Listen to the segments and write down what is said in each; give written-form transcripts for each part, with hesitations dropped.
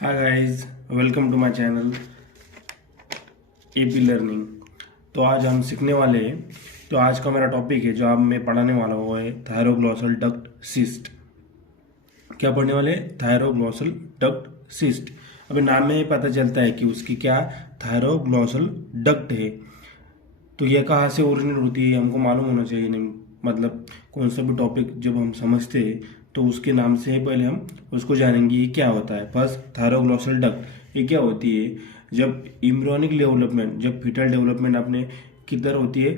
Hi guys, welcome to my channel AP learning. तो आज हम सीखने वाले हैं। तो आज का मेरा टॉपिक है जो आप मैं पढ़ाने वाला हूँ वो है थायरोग्लॉसल डक्ट सिस्ट। क्या पढ़ने वाले? थायरोग्लॉसल डक्ट सिस्ट। अभी नाम में ही पता चलता है कि उसकी क्या थायरोग्लॉसल डक्ट है। तो ये कहाँ से ओरिजिनेट होती है हमको मालूम होना चाहिए। नहीं मतलब कौन सा भी टॉपिक जब हम समझते हैं तो उसके नाम से ही पहले हम उसको जानेंगे ये क्या होता है। फर्स्ट, थायरोग्लॉसल डक्ट ये क्या होती है? जब इम्ब्रियोनिक डेवलपमेंट, जब फीटल डेवलपमेंट अपने किधर होती है,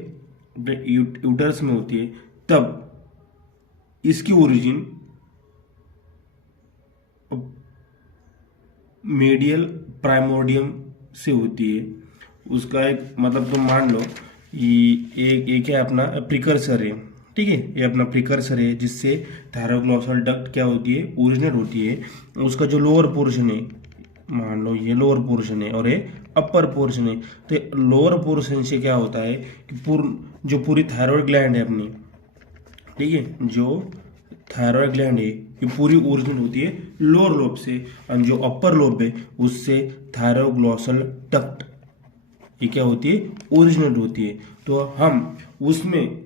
यूटरस में होती है, तब इसकी ओरिजिन मेडियल प्राइमोर्डियम से होती है। उसका एक मतलब तुम मान लो ये क्या है, अपना प्रिकर्सर है। ठीक है, ये अपना प्रिकर्सर है जिससे थायरोग्लॉसल डक्ट क्या होती है, ओरिजिनेट होती है। उसका जो लोअर पोर्शन है, मान लो ये लोअर पोर्शन है और ये अपर पोर्शन है। तो लोअर पोर्शन से क्या होता है कि जो पूरी थायराइड ग्लैंड है अपनी, ठीक है, जो थायराइड ग्लैंड है ये पूरी ओरिजिनेट होती है लोअर लोब से, और जो अपर लोब है उससे थायरोग्लॉसल डक्ट ये क्या होती है, ओरिजिनेट होती है। तो हम उसमें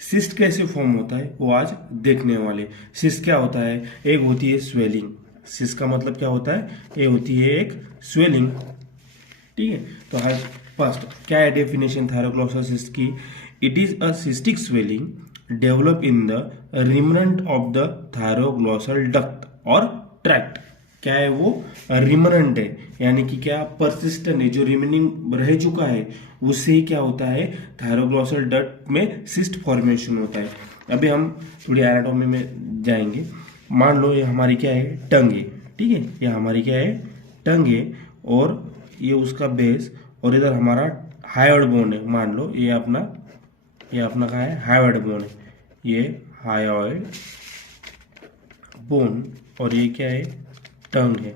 सिस्ट कैसे फॉर्म होता है वो आज देखने वाले। सिस्ट क्या होता है? एक होती है स्वेलिंग। सिस्ट का मतलब क्या होता है? ये होती है एक स्वेलिंग। ठीक है, तो हर फर्स्ट क्या है डेफिनेशन थायरोग्लॉसल सिस्ट की? It is a cystic swelling develop in the remnant of the thyroglossal duct और ट्रैक्ट। क्या है वो? रिमनेंट है, यानी कि क्या परसिस्टेंट है, जो रिमेनिंग रह चुका है उससे ही क्या होता है, थायरोग्लॉसल डक्ट में सिस्ट फॉर्मेशन होता है। अभी हम थोड़ी एनाटॉमी में जाएंगे। मान लो ये हमारी क्या है, टंग है। ठीक है, ये हमारी क्या है, टंग है, और ये उसका बेस, और इधर हमारा हायोइड बोन है। मान लो ये अपना क्या है, हायोइड बोन है। ये हायोइड बोन और ये क्या है, टंग है।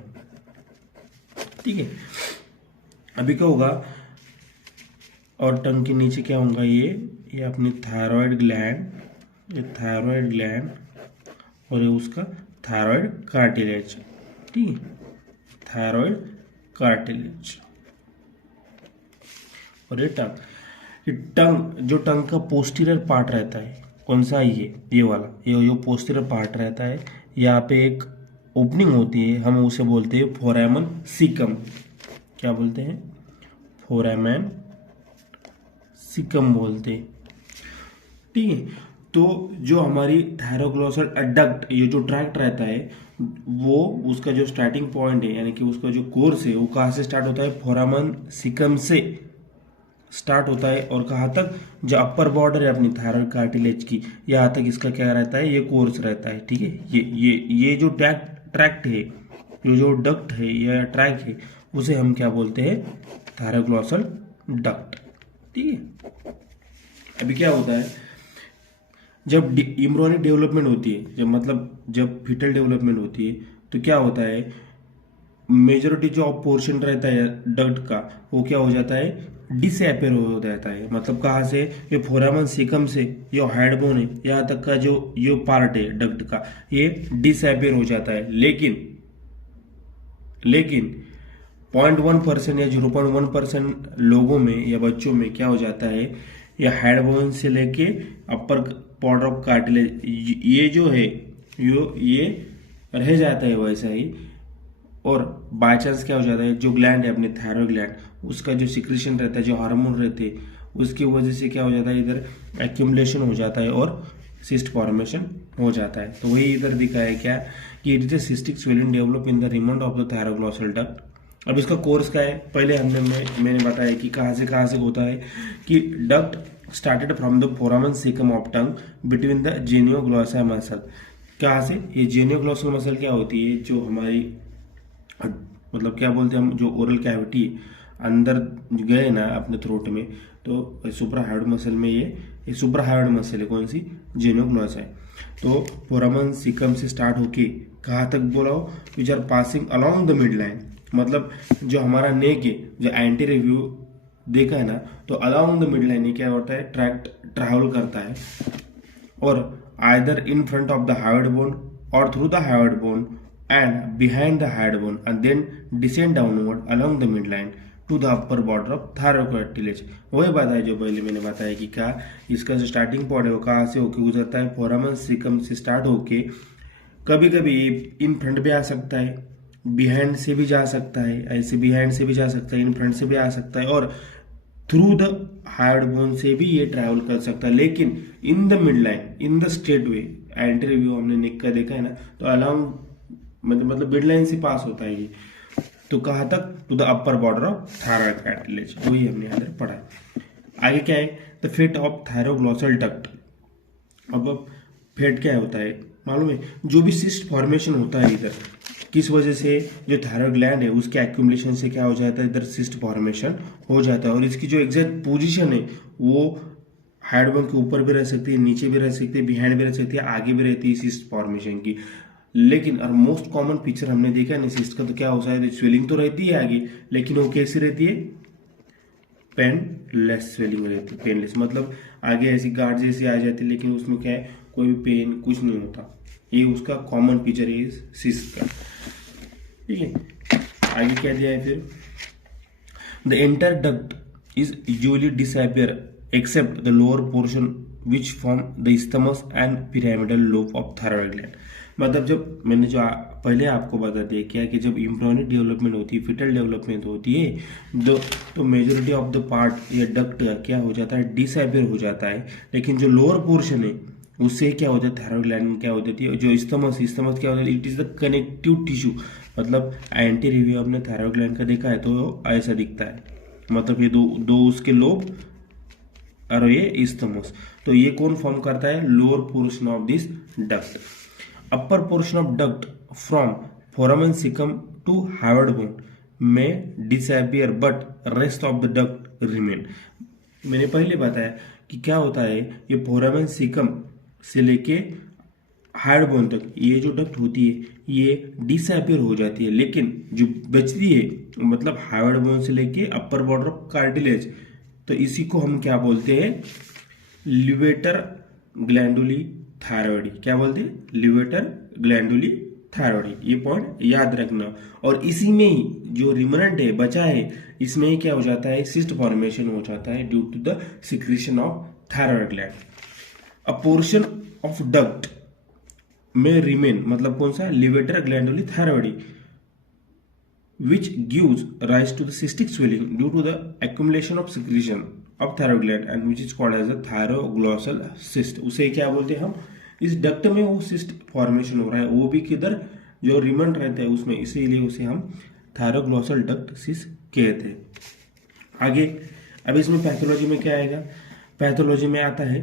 ठीक है, अभी क्या होगा, और टंग के नीचे क्या होगा, ये अपनी थायराइड ग्लैंड, ये थायराइड ग्लैंड और ये उसका थायराइड कार्टिलेज। ठीक है, थायराइड कार्टिलेज और जो टंग का पोस्टीरियर पार्ट रहता है, कौन सा? ये वाला, ये पोस्टीरियर पार्ट रहता है। यहाँ पे एक ओपनिंग होती है, हम उसे बोलते हैं फोरामेन सिकम। क्या बोलते हैं? फोरामेन सिकम बोलते हैं। ठीक है, तो जो हमारी थायरोग्लॉसल डक्ट, ये जो ट्रैक्ट रहता है, वो उसका जो स्टार्टिंग पॉइंट है, यानी कि उसका जो कोर्स है वो कहाँ से स्टार्ट होता है? फोरामेन सिकम से स्टार्ट होता है, और कहाँ तक? जो अपर बॉर्डर है अपनी थायराइड कार्टिलेज की, यहाँ तक इसका क्या रहता है, ये कोर्स रहता है। ठीक है, ये जो ट्रैक्ट है, ये जो डक्ट है या ट्रैक है, उसे हम क्या बोलते हैं? थायरोग्लॉसल डक्ट। ठीक है, अभी क्या होता है, जब इम्ब्रियोनिक डेवलपमेंट होती है, जब फीटल डेवलपमेंट होती है, तो क्या होता है, मेजोरिटी जो पोर्शन रहता है डक्ट का वो क्या हो जाता है, डिसअपेयर हो जाता है। मतलब कहाँ से? ये फोरामन सिकम से ये हेडबोन है, यहाँ तक का जो ये पार्ट है डक्ट का, ये डिसअपेयर हो जाता है। लेकिन 0.1% या 0.1% लोगों में या बच्चों में क्या हो जाता है, या हेडबोन से लेके अपर बॉर्डर ऑफ कार्टिलेज, ये जो है ये रह जाता है वैसा ही। और बाय चांस क्या हो जाता है, जो ग्लैंड है अपने थायराइड ग्लैंड, उसका जो सिक्रीशन रहता है, जो हार्मोन रहते हैं, उसकी वजह से क्या हो जाता है, इधर एक्यूमुलेशन हो जाता है और सिस्ट फॉर्मेशन हो जाता है। तो वही इधर दिखा है क्या, कि it is a cystic swelling develop in the remote of the thyroglossal duct. अब इसका कोर्स क्या है, पहले मैंने बताया कि कहाँ से होता है, कि duct started from the foramen caecum of tongue between the genioglossus muscle. कहाँ से? ये जेनियोग्लॉसल मसल क्या होती है, जो हमारी मतलब क्या बोलते हैं हम, जो ओरल कैविटी अंदर गए ना अपने थ्रोट में, तो सुप्राहायोइड मसल में ये सुप्राहायोइड मसल है, कौन सी? जेनियोग्लॉसा है। तो फोरामन सिकम से स्टार्ट होके कहाँ तक बोला हो, which are passing along the mid line. मतलब जो हमारा नेक है, जो एंटीरियर व्यू देखा है ना, तो अलोंग द मिड लाइन ये क्या होता है, ट्रैवल करता है, और either in front of the hyoid bone और through the hyoid bone, and behind the head bone and then descend downward along the midline to the upper border of thyroid cartilage. वही बात है जो पहले मैंने बताया कि क्या इसका जो स्टार्टिंग पॉइंट है वो कहाँ से होके गुजरता है, फोरामन सिकम से स्टार्ट होके कभी कभी इन फ्रंट भी आ सकता है, बिहाइंड से भी जा सकता है, ऐसे बिहाइंड से भी जा सकता है, इन फ्रंट से भी आ सकता है, और थ्रू द हार्ड बोन से भी ये ट्रैवल कर सकता है। लेकिन in the mid line, in the straight way, anterior view हमने नेक का देखा है ना, तो अलोंग मतलब मिड लाइन से पास होता है ये, तो कहाँ तक, to the upper border of thyroid cartilage, वही हमने यहाँ पढ़ा है। आगे क्या है, the fate of thyroglossal duct. अब फेट क्या होता है मालूम है, जो भी सिस्ट फॉर्मेशन होता है इधर, किस वजह से, जो थायरॉइड ग्लैंड है उसके एक्यूमुलेशन से क्या हो जाता है, इधर सिस्ट फॉर्मेशन हो जाता है। और इसकी जो एग्जैक्ट पोजीशन है वो हेड बोन के ऊपर भी रह सकती है, नीचे भी रह सकती है, बिहाइंड भी रह सकती है, आगे भी रहती है सिस्ट फॉर्मेशन की। लेकिन और मोस्ट कॉमन फीचर हमने देखा है सिस्ट का, तो क्या होता है, स्वेलिंग तो रहती है आगे, लेकिन वो कैसी रहती है, पेनलेस स्वेलिंग रहती है। पेनलेस मतलब आगे ऐसी गार्ड जैसी आ जाती है, लेकिन उसमें क्या है, कोई भी पेन कुछ नहीं होता। ये उसका कॉमन फीचर है सिस्ट का, ठीक है। आगे क्या दिया है फिर, the entire duct is usually disappear except the lower portion which form the isthmus and pyramidal lobe of thyroid gland. मतलब जब मैंने जो पहले आपको बता दिया क्या कि जब इम्ब्रियोनिक डेवलपमेंट होती है, फिटल डेवलपमेंट होती है, तो मेजोरिटी ऑफ द पार्ट या डक्ट क्या हो जाता है, डिसअपियर हो जाता है। लेकिन जो लोअर पोर्शन है उससे क्या होता है, थायरॉइड ग्लैंड क्या हो जाती है, जो इस्थमस क्या होता है, it is the connective tissue. मतलब एंटीरियर व्यू आपने थायरॉइड ग्लैंड का देखा है तो ऐसा दिखता है, मतलब ये दो उसके लोब और ये इस्थमस, तो ये कौन फॉर्म करता है, lower portion of this duct. Upper portion of duct from foramen caecum to Harvard bone में disappear but rest of the duct remain. मैंने पहले बताया कि क्या होता है, ये फोरामन सिकम से लेके हार्ड बोन तक ये जो डक्ट होती है ये डिसअपियर हो जाती है, लेकिन जो बचती है मतलब हार्ड बोन से लेके अपर बॉर्डर ऑफ कार्टिलेज, तो इसी को हम क्या बोलते हैं, लिवेटर ग्लैंडुली थायरॉइडी। क्या बोलते हैं, लिवेटर ग्लैंडुली थायरॉइडी। ये पॉइंट याद रखना। और इसी में ही जो रिमनेंट है, बचा है, इसमें ही क्या हो जाता है, सिस्ट फॉर्मेशन हो जाता है due to the secretion of thyroid gland. A portion of duct में रिमेन, मतलब कौन सा, levator glandulae thyroideae, which gives rise to the cystic swelling due to the accumulation of secretion of thyroid gland and which is called as a thyroglossal cyst। उसे क्या बोलते हैं हम, इस डक्ट में वो सिस्ट फॉर्मेशन हो रहा है, वो भी किधर, जो रिमन रहता है उसमें, इसीलिए उसे हम थायरोग्लॉसल डक्ट सिस्ट कहते हैं। आगे अब इसमें पैथोलॉजी में क्या आएगा, पैथोलॉजी में आता है,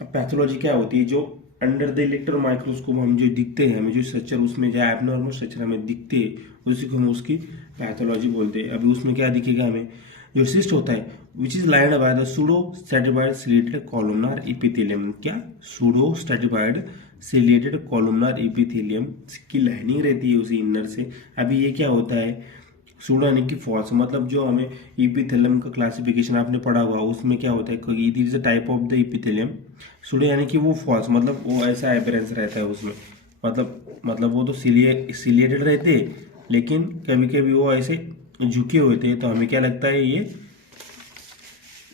अब पैथोलॉजी क्या होती है, जो अंडर द इलेक्ट्रॉन माइक्रोस्कोप हम जो दिखते हैं, हमें जो स्ट्रक्चर उसमें जो एबनॉर्मल स्ट्रक्चर हमें दिखते हैं उसी को हम उसकी पैथोलॉजी बोलते हैं। अभी उसमें क्या दिखेगा हमें, जो सिस्ट होता है which is lined by the pseudo stratified ciliated columnar epithelium. क्या, pseudo stratified ciliated columnar epithelium की लाइनिंग रहती है उसी इनर से। अभी ये क्या होता है, सूडो यानी कि फॉल्स, मतलब जो हमें इपिथेलियम का क्लासिफिकेशन आपने पढ़ा हुआ उसमें क्या होता है, it is a type of the epithelium. Pseudo यानी कि वो फॉल्स, मतलब वो ऐसा अपीयरेंस रहता है उसमें, मतलब वो तो सिलिएटेड रहते हैं, लेकिन कभी कभी वो ऐसे झुके हुए थे, तो हमें क्या लगता है ये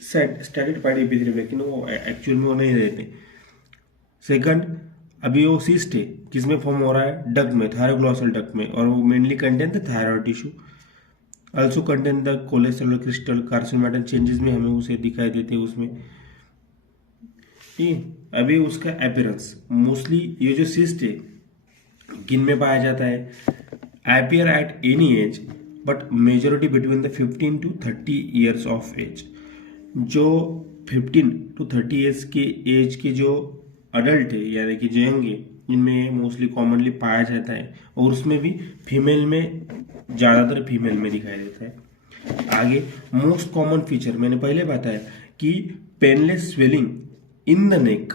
स्ट्रैटिफाइड इपिथेलियम, लेकिन वो एक्चुअल में वो नहीं रहते। सेकंड, अभी वो सिस्ट है, किसमें फॉर्म हो रहा है, डक्ट में, थायरोग्लॉसल डक्ट में, और वो mainly contain the thyroid tissue, also contain the cholesterol crystal, carcinomatous changes में हमें उसे दिखाई देते हैं उसमें। ठीक, अभी उसका अपीयरेंस मोस्टली ये जो सिस्ट है किन में पाया जाता है, appear at any age but majority between the 15 to 30 years of age। जो 15 to 30 years के एज के जो अडल्ट है यानी कि जो यंग है, इनमें मोस्टली कॉमनली पाया जाता है, और उसमें भी फीमेल में, ज़्यादातर फीमेल में दिखाई देता है। आगे मोस्ट कॉमन फीचर मैंने पहले बताया कि painless swelling in the neck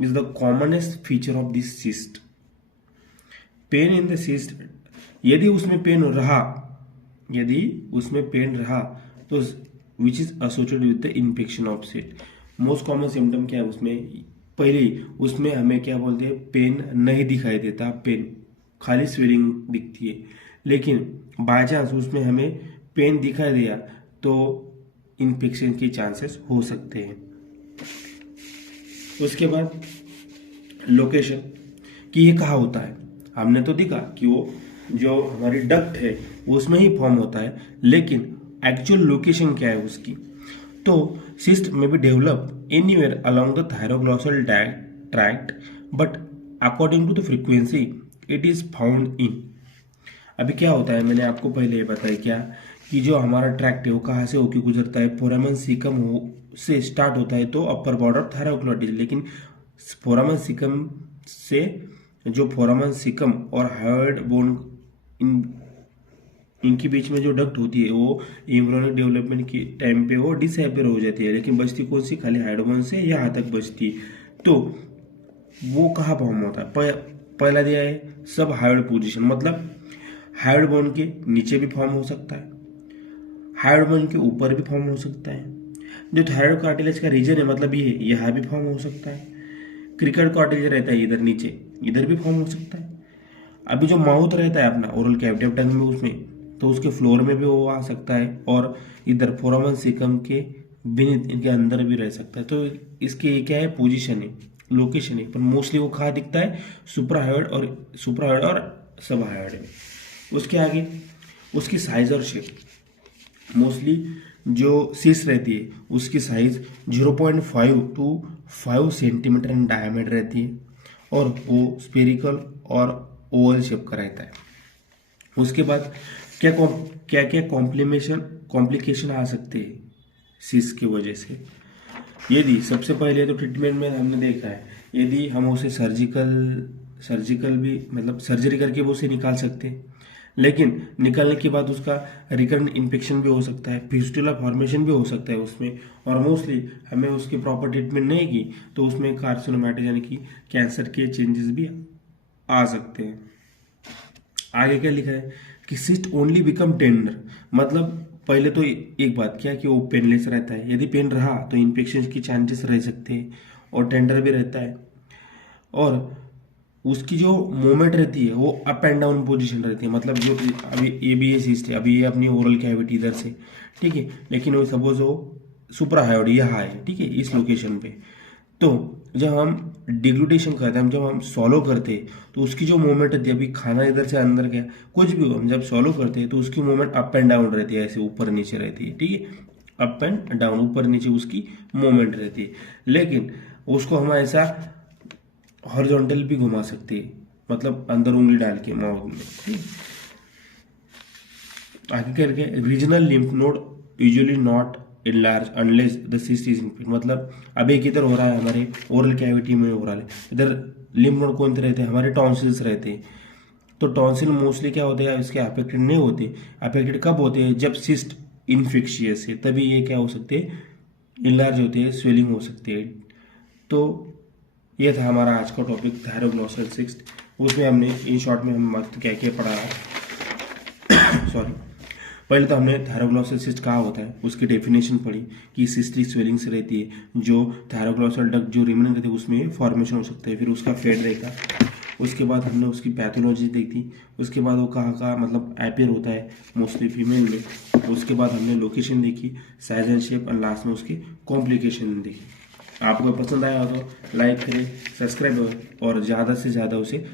is the commonest feature of this cyst. Pain in the cyst, यदि उसमें पेन रहा तो which is associated with the infection of cyst. Most common symptom क्या है उसमें, पहले उसमें हमें क्या बोलते हैं, पेन नहीं दिखाई देता, पेन खाली स्वेलिंग दिखती है। लेकिन बाय चांस उसमें हमें पेन दिखाई दिया तो इन्फेक्शन के चांसेस हो सकते हैं। उसके बाद लोकेशन कि ये कहाँ होता है। हमने तो देखा कि वो जो हमारी डक्ट है उसमें ही फॉर्म होता है, लेकिन एक्चुअल लोकेशन क्या है उसकी। तो cyst may be develop anywhere along the thyroglossal tract but according to the frequency it is found in. अभी क्या होता है, मैंने आपको पहले ये बताया क्या कि जो हमारा ट्रैक्ट है वो कहाँ से होके गुजरता है, फोरामन सीकम से स्टार्ट होता है तो अपर बॉर्डर थायरोग्लॉटिस, लेकिन फोरामन सीकम से जो फोरामन सीकम और हायोइड बोन इनके बीच में जो डक्ट होती है वो एम्ब्रियोनिक डेवलपमेंट के टाइम पे वो डिसअपियर हो जाती है, लेकिन बचती कौन सी, खाली हायोइड बोन से यहाँ तक बचती है। तो वो कहाँ फॉर्म होता है, पहला दिया है सब हायोइड पोजीशन, मतलब हायोइड बोन के नीचे भी फॉर्म हो सकता है, हायोइड बोन के ऊपर भी फॉर्म हो सकता है। जो थायराइड कार्टिलेज का रीजन है मतलब ये यहाँ भी फॉर्म हो सकता है। क्रिकेट कार्टिलेज रहता है इधर नीचे, इधर भी फॉर्म हो सकता है। अभी जो माउथ रहता है अपना ओरल कैविटी ऑफ टंग में, उसमें तो उसके फ्लोर में भी वो आ सकता है और इधर फोरामन सीकम के बीनीथ इनके अंदर भी रह सकता है। तो इसके क्या है, पोजीशन है, लोकेशन है, पर मोस्टली वो कहाँ दिखता है, सुप्राहायोइड और सब हायोइड में। उसके आगे उसकी साइज और शेप, मोस्टली जो सिस रहती है उसकी size 0.5 to 5 centimetre in diameter रहती है और वो स्पेरिकल और ओवल शेप का रहता है। उसके बाद क्या क्या कॉम्प्लिकेशन आ सकते हैं सिस की वजह से। यदि सबसे पहले तो ट्रीटमेंट में हमने देखा है, यदि हम उसे सर्जिकल भी मतलब सर्जरी करके वो उसे निकाल सकते हैं, लेकिन निकालने के बाद उसका रिकरेंट इन्फेक्शन भी हो सकता है, फिस्टुला फॉर्मेशन भी हो सकता है उसमें, और मोस्टली हमें उसकी प्रॉपर ट्रीटमेंट नहीं की तो उसमें कार्सिनोमाइटिस यानी कि कैंसर के चेंजेस भी आ सकते हैं। आगे क्या लिखा है कि सिस्ट ओनली बिकम टेंडर, मतलब पहले तो एक बात क्या कि वो पेनलेस रहता है, यदि पेन रहा तो इन्फेक्शन के चांसेस रह सकते हैं, और टेंडर भी रहता है, और उसकी जो मूवमेंट रहती है वो अप एंड डाउन पोजीशन रहती है। मतलब जो अभी ये भी ये सिस्ट है, अभी ये अपनी ओरल कैविटी इधर से, ठीक है, लेकिन वो सपोज वो सुप्राहायोइड यहाँ है, ठीक है, इस लोकेशन पे। तो जब हम डिग्लूटेशन करते हैं, जब हम सॉलो करते हैं तो उसकी जो मूवमेंट रहती है, अभी खाना इधर से अंदर गया कुछ भी हो, हम जब सॉलो करते हैं तो उसकी मूवमेंट अप एंड डाउन रहती है, ऐसे ऊपर नीचे रहती है, ठीक है, अप एंड डाउन, ऊपर नीचे उसकी मूवमेंट रहती है। लेकिन उसको हम ऐसा हॉरिजॉन्टल भी घुमा सकते हैं, मतलब अंदर उंगली डाल के माउथ में, ठीक। आगे करके regional lymph node usually not enlarge unless the cyst is infected, मतलब अब एक इधर हो रहा है हमारे ओरल कैविटी में हो रहा है, इधर लिम्फ नोड कौन से रहते हैं, हमारे टॉन्सिल्स रहते हैं। तो टॉन्सिल मोस्टली क्या होते हैं, इसके अफेक्टेड नहीं होते। अफेक्टेड कब होते हैं, जब सिस्ट इन्फेक्शियस है, तभी ये क्या हो सकते हैं, इनलार्ज होते हैं, स्वेलिंग हो सकती है। तो ये था हमारा आज का टॉपिक थायरोग्लॉसल सिस्ट। उसमें हमने इन शॉर्ट में हम क्या क्या पढ़ा सॉरी, पहले तो हमने थायरोग्लॉसल सिस्ट कहाँ होता है उसकी डेफिनेशन पढ़ी कि सिस्टिक स्वेलिंग से रहती है, जो थायरोग्लॉसल डक्ट जो रिमेनिंग रहती है उसमें फॉर्मेशन हो सकता है, फिर उसका फेड रहेगा। उसके बाद हमने उसकी पैथोलॉजी देखी, उसके बाद वो कहाँ मतलब अपीयर होता है मोस्टली फीमेल में। उसके बाद हमने लोकेशन देखी, साइज एंड शेप, और लास्ट में उसकी कॉम्प्लिकेशन देखी। आपको पसंद आया हो तो लाइक करें, सब्सक्राइब और ज़्यादा से ज़्यादा उसे